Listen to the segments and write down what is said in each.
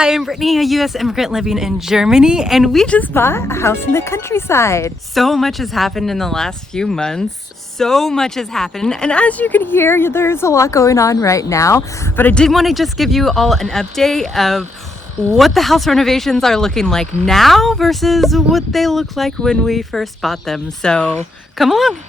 Hi, I'm Brittany, a U.S. immigrant living in Germany, and we just bought a house in the countryside. So much has happened in the last few months. So much has happened, and as you can hear, there's a lot going on right now. But I did want to just give you all an update of what the house renovations are looking like now versus what they look like when we first bought them. So come along.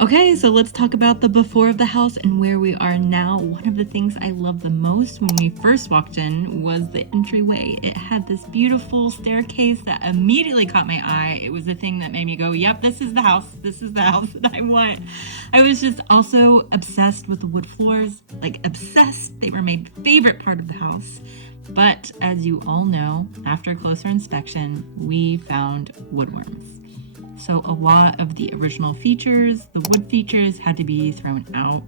Okay, so let's talk about the before of the house and where we are now. One of the things I loved the most when we first walked in was the entryway. It had this beautiful staircase that immediately caught my eye. It was the thing that made me go, yep, this is the house. This is the house that I want. I was just also obsessed with the wood floors, like obsessed. They were my favorite part of the house. But as you all know, after a closer inspection, we found woodworms. So a lot of the original features, the wood features, had to be thrown out.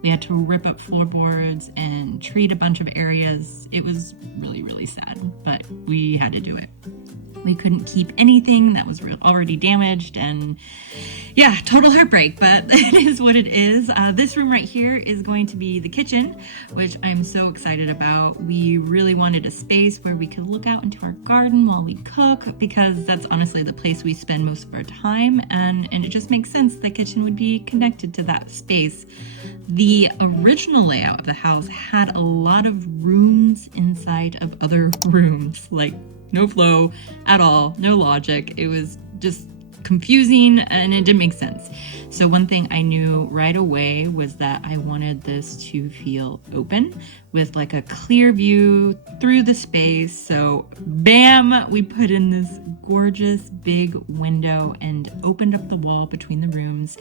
We had to rip up floorboards and treat a bunch of areas. It was really, really sad, but we had to do it. We couldn't keep anything that was already damaged, and yeah, total heartbreak, but it is what it is. This room right here is going to be the kitchen, which I'm so excited about. We really wanted a space where we could look out into our garden while we cook, because that's honestly the place we spend most of our time, and it just makes sense the kitchen would be connected to that space. The original layout of the house had a lot of rooms inside of other rooms, like no flow at all, no logic. It was just confusing and it didn't make sense. So one thing I knew right away was that I wanted this to feel open with like a clear view through the space. So bam, we put in this gorgeous big window and opened up the wall between the rooms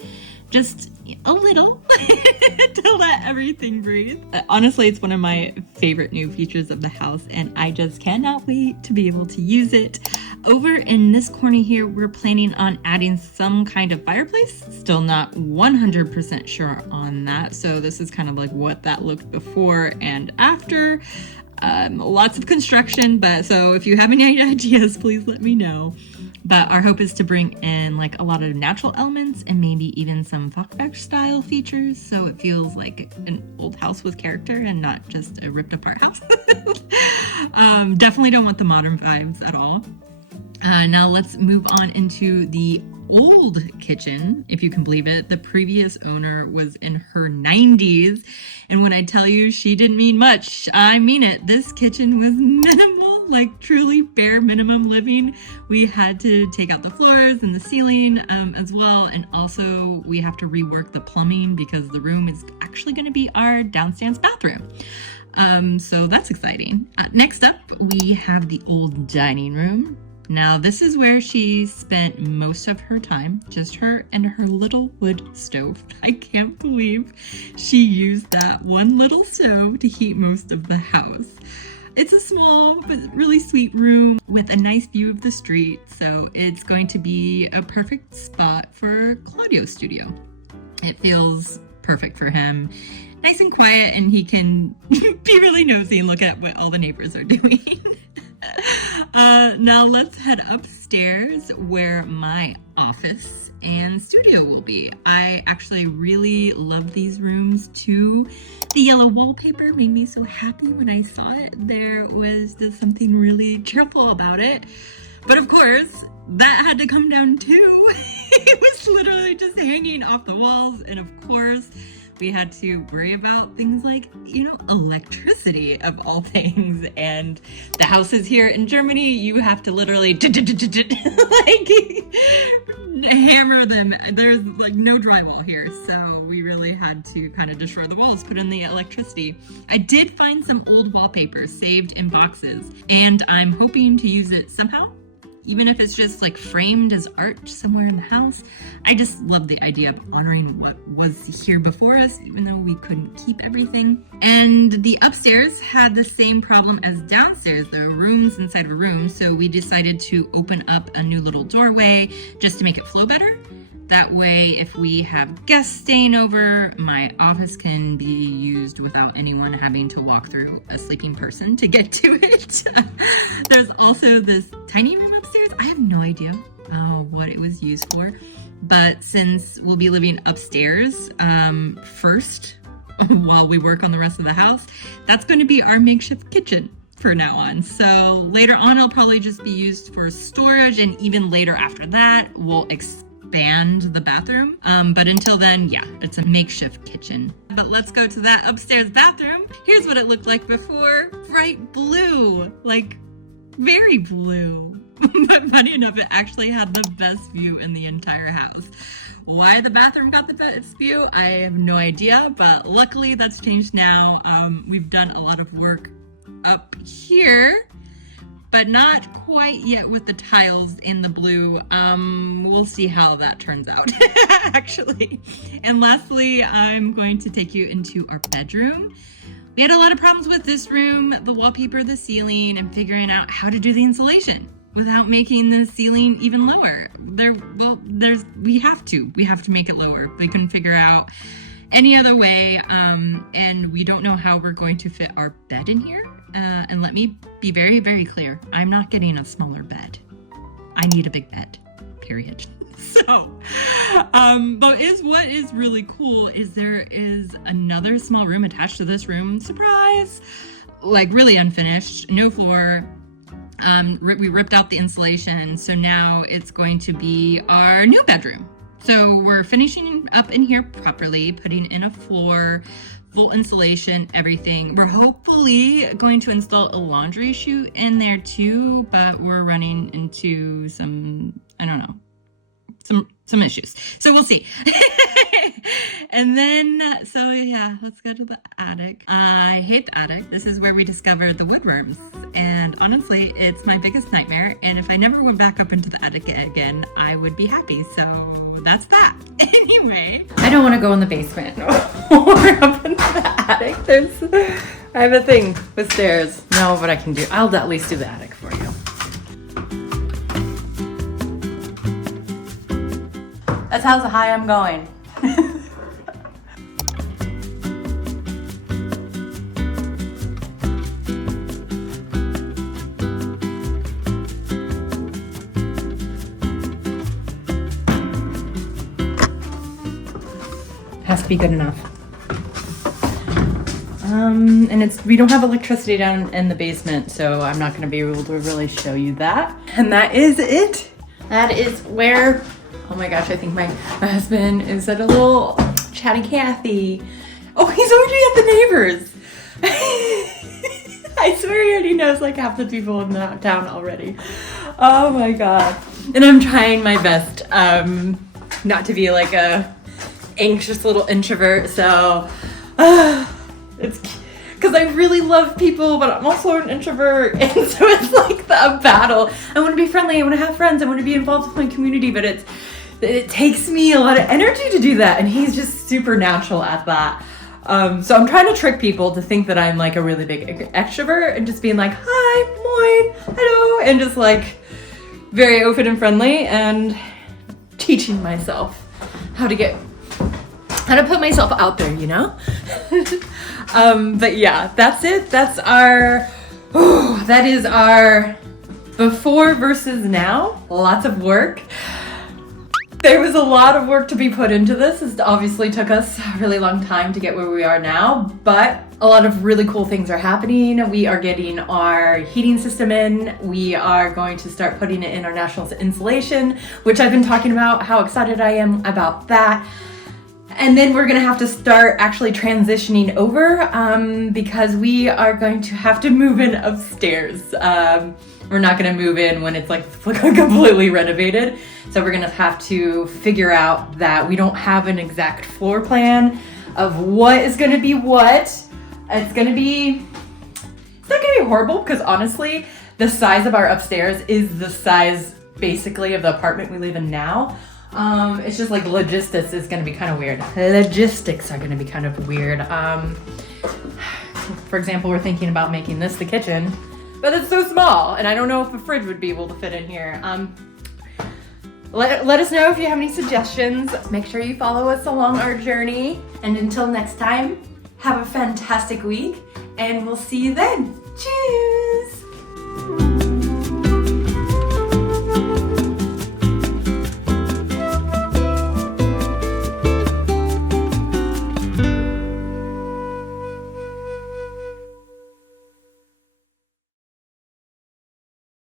just a little to let everything breathe. Honestly, it's one of my favorite new features of the house, and I just cannot wait to be able to use it. Over in this corner here, we're planning on adding some kind of fireplace. Still not 100% sure on that. So this is kind of like what that looked before and after. Lots of construction, but so if you have any ideas, please let me know. But our hope is to bring in like a lot of natural elements and maybe even some Fachwerk style features, so it feels like an old house with character and not just a ripped apart house. Definitely don't want the modern vibes at all. Now let's move on into the old kitchen. If you can believe it, the previous owner was in her 90s. And when I tell you she didn't mean much, I mean it. This kitchen was minimal, like truly bare minimum living. We had to take out the floors and the ceiling as well. And also we have to rework the plumbing because the room is actually going to be our downstairs bathroom. So that's exciting. Next up, we have the old dining room. Now, this is where she spent most of her time, just her and her little wood stove. I can't believe she used that one little stove to heat most of the house. It's a small but really sweet room with a nice view of the street, so it's going to be a perfect spot for Claudio's studio. It feels perfect for him. Nice and quiet, and he can be really nosy and look at what all the neighbors are doing. Now let's head upstairs where my office and studio will be. I actually really love these rooms too. The yellow wallpaper made me so happy when I saw it. There was just something really cheerful about it. But of course, that had to come down too. It was literally just hanging off the walls, and of course, we had to worry about things like, electricity of all things. And the houses here in Germany, you have to literally like hammer them. There's like no drywall here. So we really had to kind of destroy the walls, put in the electricity. I did find some old wallpaper saved in boxes, and I'm hoping to use it somehow. Even if it's just like framed as art somewhere in the house. I just love the idea of honoring what was here before us, even though we couldn't keep everything. And the upstairs had the same problem as downstairs. There were rooms inside of a room, so we decided to open up a new little doorway just to make it flow better. That way, if we have guests staying over, my office can be used without anyone having to walk through a sleeping person to get to it. There's also this tiny room upstairs. I have no idea what it was used for, but since we'll be living upstairs first, while we work on the rest of the house, that's going to be our makeshift kitchen for now on. So later on, it'll probably just be used for storage, and even later after that, we'll expand the bathroom. But until then, yeah, it's a makeshift kitchen. But let's go to that upstairs bathroom. Here's what it looked like before. Bright blue, like very blue. But funny enough, it actually had the best view in the entire house. Why the bathroom got the best view, I have no idea, but luckily that's changed now. We've done a lot of work up here, but not quite yet with the tiles in the blue. We'll see how that turns out, actually. And lastly, I'm going to take you into our bedroom. We had a lot of problems with this room, the wallpaper, the ceiling, and figuring out how to do the insulation without making the ceiling even lower. We have to make it lower. They couldn't figure out any other way, and we don't know how we're going to fit our bed in here. And let me be very, very clear. I'm not getting a smaller bed. I need a big bed, period. So, but what is really cool is there is another small room attached to this room. Surprise! Like really unfinished, no floor. We ripped out the insulation, so now it's going to be our new bedroom. So we're finishing up in here properly, putting in a floor, full insulation, everything. We're hopefully going to install a laundry chute in there too, but we're running into some, I don't know, some issues. So we'll see. And then, so yeah, let's go to the attic. I hate the attic. This is where we discovered the woodworms. And honestly, it's my biggest nightmare. And if I never went back up into the attic again, I would be happy. So that's that. Anyway. I don't want to go in the basement or up into the attic. I have a thing with stairs. No, but I can do, I'll at least do the attic for you. That's how high I'm going. Has to be good enough. And we don't have electricity down in the basement, so I'm not going to be able to really show you that. And that is it. That is where, oh my gosh, I think my husband is at a little chatty Cathy. Oh, he's already at the neighbors. I swear he already knows like half the people in the town already. Oh my God. And I'm trying my best not to be like a anxious little introvert, so it's because I really love people, but I'm also an introvert, and so it's like a battle. I want to be friendly, I want to have friends, I want to be involved with my community, but it takes me a lot of energy to do that, and he's just super natural at that. So I'm trying to trick people to think that I'm like a really big extrovert and just being like, hi, moin, hello, and just like very open and friendly, and teaching myself how to put myself out there, you know? But yeah, that's it. That is our before versus now. Lots of work. There was a lot of work to be put into this. It obviously took us a really long time to get where we are now, but a lot of really cool things are happening. We are getting our heating system in. We are going to start putting it in our national insulation, which I've been talking about, how excited I am about that. And then we're gonna have to start actually transitioning over because we are going to have to move in upstairs. We're not gonna move in when it's like completely renovated. So we're gonna have to figure out that we don't have an exact floor plan of what is gonna be what. It's not gonna be horrible because honestly, the size of our upstairs is the size basically of the apartment we live in now. It's just like logistics is going to be kind of weird. Logistics are going to be kind of weird. For example, we're thinking about making this the kitchen, but it's so small and I don't know if a fridge would be able to fit in here. Let us know if you have any suggestions. Make sure you follow us along our journey. And until next time, have a fantastic week and we'll see you then. Cheers!